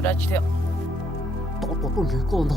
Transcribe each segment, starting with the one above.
我来几条。多没过呢。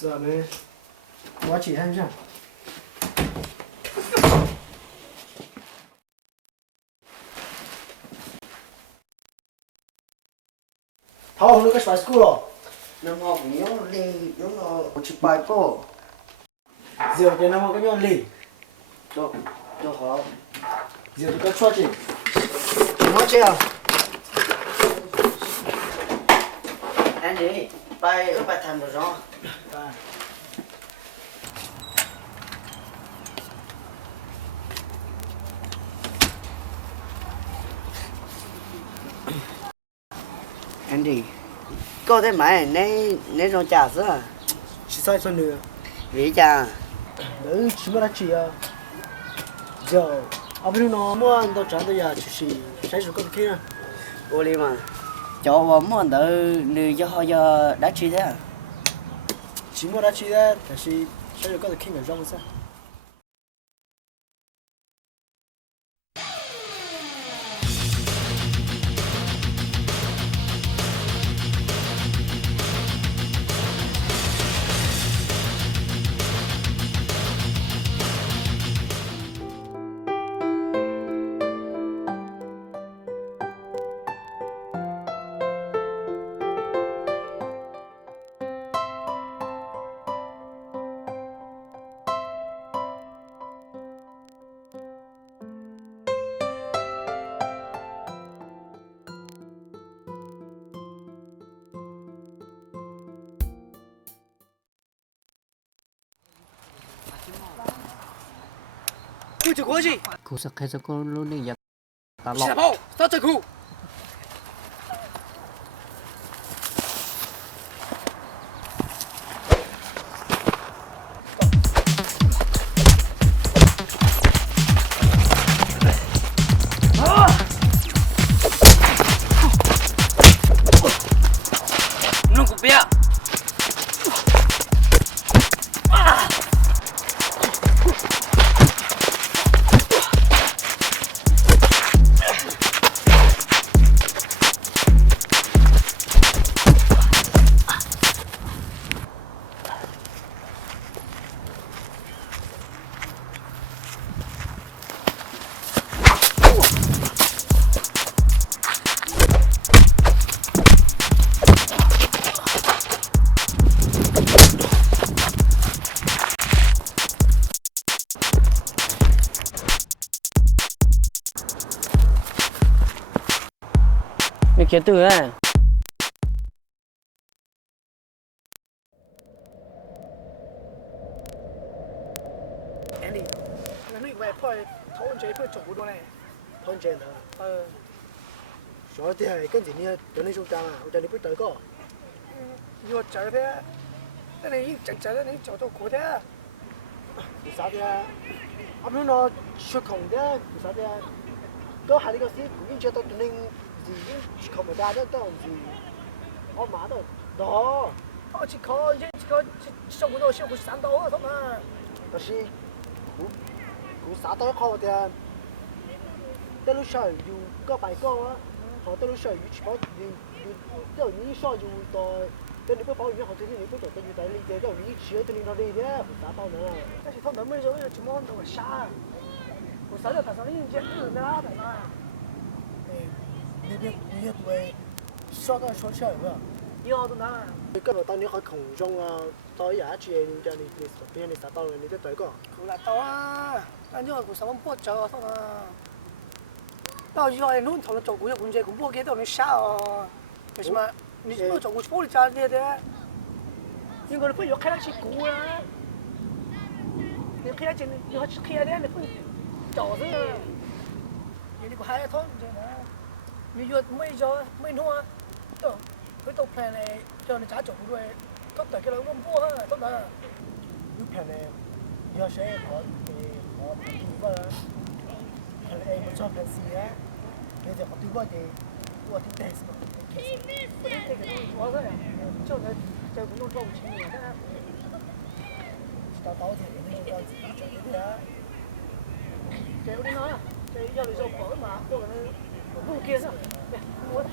是啊，妹，我去看一下。好，那个甩school了。那么不用力，那么我去摆过。只有点那么个用力，就好。只有这个出去。怎么这样？哎你，摆谈不上。Andy, có thể买那种架子，去啥村的？别讲，那去不拉去呀？就，啊不是呢，我到站到呀，就是山树高头去啊。我的嘛，叫我们到你就好要来去的，去没拉去的，但是山树高头去个绕噻。过去过去， Cô sẽ khai ra con luôn này ta 起来 lọ. 跑，打这口。弄个别。Mày kia từ à? Andy，那你外跑讨论这一块做不多嘞？讨论这的。说的还跟着你跟你说讲啊，我叫你不得个。要这的，那你这的你叫做过的。为啥的？啊不那学空的，为啥的？都还那个是故意叫到对你已经考没得的，到是我妈的，到。哦，去考，去小姑娘小姑3刀啊，他们。但是，我啥都考的，在路上有个白狗啊，好在路上有去跑，有你上就到，在你不跑远，好在你不走，在你在你在到你去，在你那里的，不啥跑呢？但是他们没说就忙到傻。我啥叫打上硬件日那的嘛？哎，那边你也对，烧到烧起来了。要的呢？今日當你去窮中啊，到有一次你俾你實到你都對個。苦辣到啊！但你話佢什麼波走啊？到以後你同佢做過一半隻，佢波幾多你殺哦？為什麼？你不做過玻璃渣啲的？應該你不要開得起股啊！你開得起，你開開的，你不做的。你個海湯唔知咩？你要ไม่做ไม่นัว都。佢到平嚟，叫你咋做都係，咁大嘅兩公波啊，得啦。要平嚟，要寫我平啲啦。平嚟冇錯平時嘅，你就學啲乜嘢，我啲 test 嘛。我啲 test 都我真係，之後就咁樣做唔清嘅，真係。到倒鐵你就要自己做呢啲啊。就嗰啲啦，就要你做寶馬，我可能不見上，我。